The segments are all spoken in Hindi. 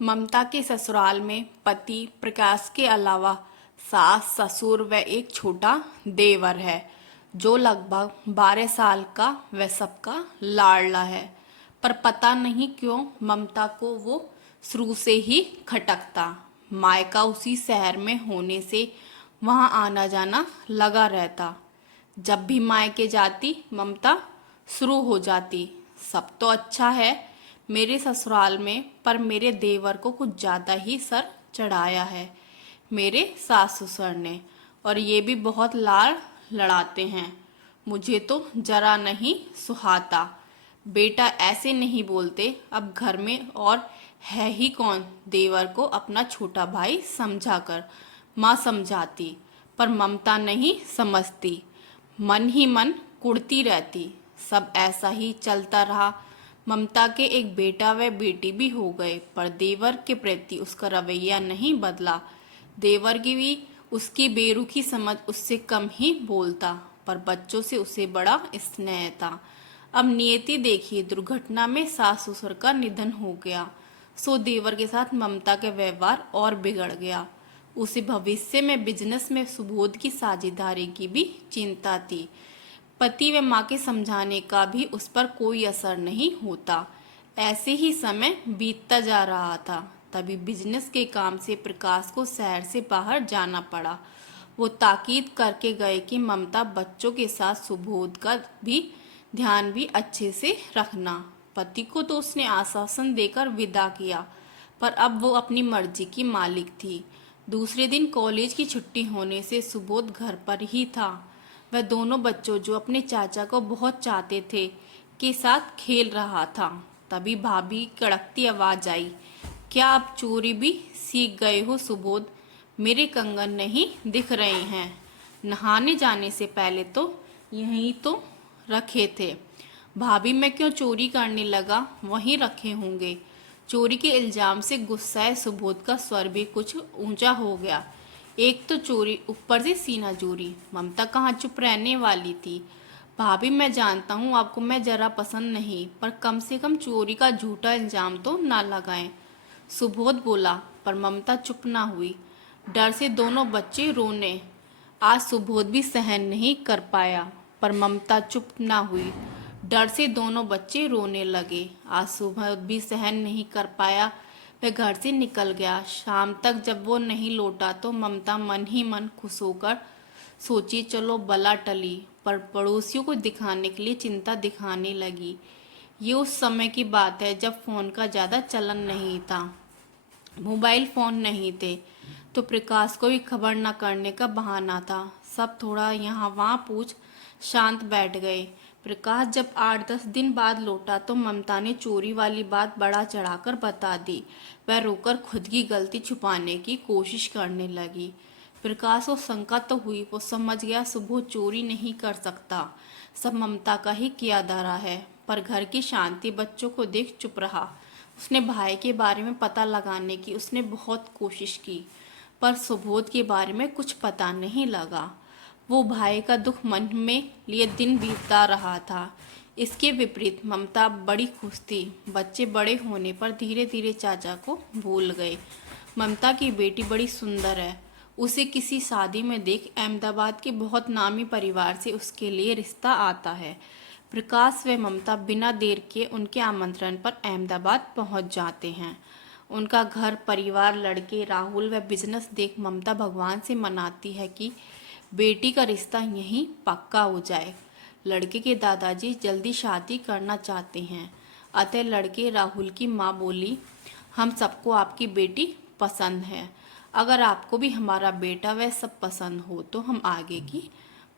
ममता के ससुराल में पति प्रकाश के अलावा सास ससुर व एक छोटा देवर है जो लगभग 12 साल का व सबका लाडला है। पर पता नहीं क्यों ममता को वो शुरू से ही खटकता। मायका उसी शहर में होने से वहां आना जाना लगा रहता। जब भी मायके जाती ममता शुरू हो जाती, सब तो अच्छा है मेरे ससुराल में, पर मेरे देवर को कुछ ज़्यादा ही सर चढ़ाया है मेरे सास ससुर ने, और ये भी बहुत लाड़ लड़ाते हैं। मुझे तो जरा नहीं सुहाता। बेटा ऐसे नहीं बोलते, अब घर में और है ही कौन देवर को अपना छोटा भाई समझाकर। माँ समझाती पर ममता नहीं समझती, मन ही मन कुढ़ती रहती। सब ऐसा ही चलता रहा। ममता के एक बेटा व बेटी भी हो गए, पर देवर के प्रति उसका रवैया नहीं बदला। देवर की भी उसकी बेरुखी समझ उससे कम ही बोलता, पर बच्चों से उसे बड़ा स्नेह था। अब नियति देखिए, दुर्घटना में सास ससुर का निधन हो गया, सो देवर के साथ ममता के व्यवहार और बिगड़ गया। उसे भविष्य में बिजनेस में सुबोध की साझेदारी की भी चिंता थी। पति व माँ के समझाने का भी उस पर कोई असर नहीं होता। ऐसे ही समय बीतता जा रहा था। तभी बिजनेस के काम से प्रकाश को शहर से बाहर जाना पड़ा। वो ताकीद करके गए कि ममता बच्चों के साथ सुबोध का भी ध्यान भी अच्छे से रखना। पति को तो उसने आश्वासन देकर विदा किया, पर अब वो अपनी मर्जी की मालिक थी। दूसरे दिन कॉलेज की छुट्टी होने से सुबोध घर पर ही था। वह दोनों बच्चों जो अपने चाचा को बहुत चाहते थे के साथ खेल रहा था। तभी भाभी कड़कती आवाज आई, क्या आप चोरी भी सीख गए हो सुबोध? मेरे कंगन नहीं दिख रहे हैं। नहाने जाने से पहले तो यहीं तो रखे थे। भाभी मैं क्यों चोरी करने लगा, वहीं रखे होंगे। चोरी के इल्जाम से गुस्साए सुबोध का स्वर भी कुछ ऊंचा हो गया। एक तो चोरी, ऊपर से सीना चोरी। ममता कहाँ चुप रहने वाली थी। भाभी मैं जानता हूँ आपको मैं जरा पसंद नहीं, पर कम से कम चोरी का झूठा इल्जाम तो ना लगाएं। सुबोध बोला, पर ममता चुप ना हुई। डर से दोनों बच्चे रोने। आज सुबोध भी सहन नहीं कर पाया, पर ममता चुप ना हुई। डर से दोनों बच्चे रोने लगे। आज सुबोध भी सहन नहीं कर पाया, वह घर से निकल गया। शाम तक जब वो नहीं लौटा तो ममता मन ही मन खुश होकर सोची चलो बला टली, पर पड़ोसियों को दिखाने के लिए चिंता दिखाने लगी। ये उस समय की बात है जब फोन का ज़्यादा चलन नहीं था, मोबाइल फ़ोन नहीं थे, तो प्रकाश को भी खबर न करने का बहाना था। सब थोड़ा यहाँ वहाँ पूछ शांत बैठ गए। प्रकाश जब 8-10 दिन बाद लौटा तो ममता ने चोरी वाली बात बढ़ा चढ़ाकर बता दी। वह रोकर खुद की गलती छुपाने की कोशिश करने लगी। प्रकाश को शंका तो हुई, वो समझ गया सुबह चोरी नहीं कर सकता, सब ममता का ही किया धरा है। पर घर की शांति बच्चों को देख चुप रहा। उसने भाई के बारे में पता लगाने की उसने बहुत कोशिश की, पर सुबोध के बारे में कुछ पता नहीं लगा। वो भाई का दुख मन में लिए दिन बीतता रहा था। इसके विपरीत ममता बड़ी खुश थी। बच्चे बड़े होने पर धीरे धीरे चाचा को भूल गए। ममता की बेटी बड़ी सुंदर है। उसे किसी शादी में देख अहमदाबाद के बहुत नामी परिवार से उसके लिए रिश्ता आता है। प्रकाश व ममता बिना देर के उनके आमंत्रण पर अहमदाबाद पहुंच जाते हैं। उनका घर परिवार, लड़के, राहुल व बिजनेस देख ममता भगवान से मनाती है कि बेटी का रिश्ता यहीं पक्का हो जाए। लड़के के दादाजी जल्दी शादी करना चाहते हैं, अतः लड़के राहुल की माँ बोली, हम सबको आपकी बेटी पसंद है। अगर आपको भी हमारा बेटा वह सब पसंद हो तो हम आगे की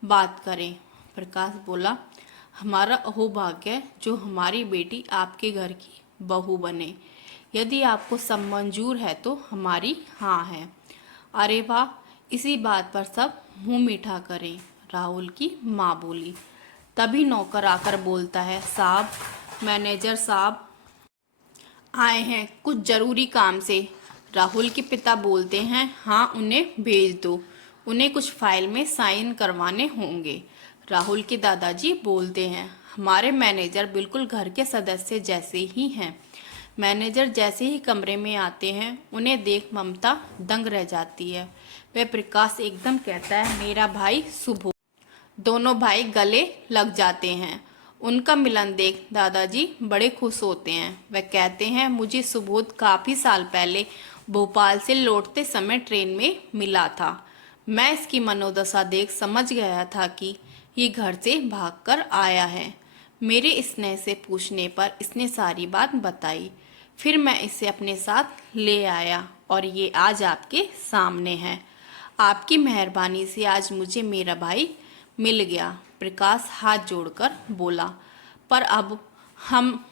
बात करें। प्रकाश बोला, हमारा अहोभाग्य है जो हमारी बेटी आपके घर की बहू बने। यदि आपको सब मंजूर है तो हमारी हाँ है। अरे वाह, इसी बात पर सब मुंह मीठा करें, राहुल की माँ बोली। तभी नौकर आकर बोलता है, साहब, मैनेजर साहब आए हैं कुछ जरूरी काम से। राहुल के पिता बोलते हैं, हाँ उन्हें भेज दो, उन्हें कुछ फाइल में साइन करवाने होंगे। राहुल के दादाजी बोलते हैं, हमारे मैनेजर बिल्कुल घर के सदस्य जैसे ही हैं, मैनेजर जैसे ही कमरे में आते हैं उन्हें देख ममता दंग रह जाती है। वह प्रकाश एकदम कहता है, मेरा भाई सुबोध। दोनों भाई गले लग जाते हैं। उनका मिलन देख दादाजी बड़े खुश होते हैं। वह कहते हैं, मुझे सुबोध काफ़ी साल पहले भोपाल से लौटते समय ट्रेन में मिला था। मैं इसकी मनोदशा देख समझ गया था कि ये घर से भागकर आया है। मेरे स्नेह से पूछने पर इसने सारी बात बताई। फिर मैं इसे अपने साथ ले आया और ये आज आपके सामने है। आपकी मेहरबानी से आज मुझे मेरा भाई मिल गया। प्रकाश हाथ जोड़कर बोला, पर हम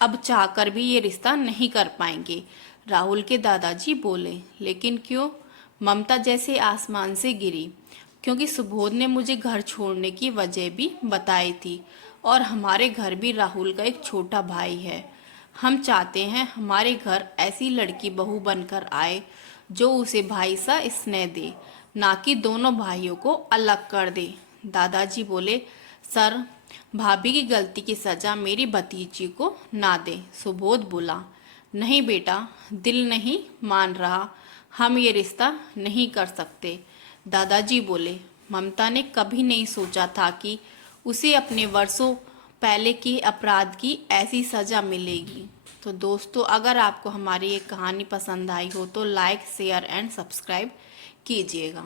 अब चाहकर भी ये रिश्ता नहीं कर पाएंगे। राहुल के दादाजी बोले, लेकिन क्यों? ममता जैसे आसमान से गिरी। क्योंकि सुबोध ने मुझे घर छोड़ने की वजह भी बताई थी और हमारे घर भी राहुल का एक छोटा भाई है। हम चाहते हैं हमारे घर ऐसी लड़की बहू बनकर आए जो उसे भाई सा स्नेह दे, ना कि दोनों भाइयों को अलग कर दे। दादाजी बोले, सर, भाभी की गलती की सजा मेरी भतीजी को ना दे। सुबोध बोला, नहीं बेटा, दिल नहीं मान रहा, हम ये रिश्ता नहीं कर सकते। दादाजी बोले, ममता ने कभी नहीं सोचा था कि उसे अपने वर्षों पहले के अपराध की ऐसी सज़ा मिलेगी। तो दोस्तों, अगर आपको हमारी ये कहानी पसंद आई हो तो लाइक, शेयर एंड सब्सक्राइब कीजिएगा।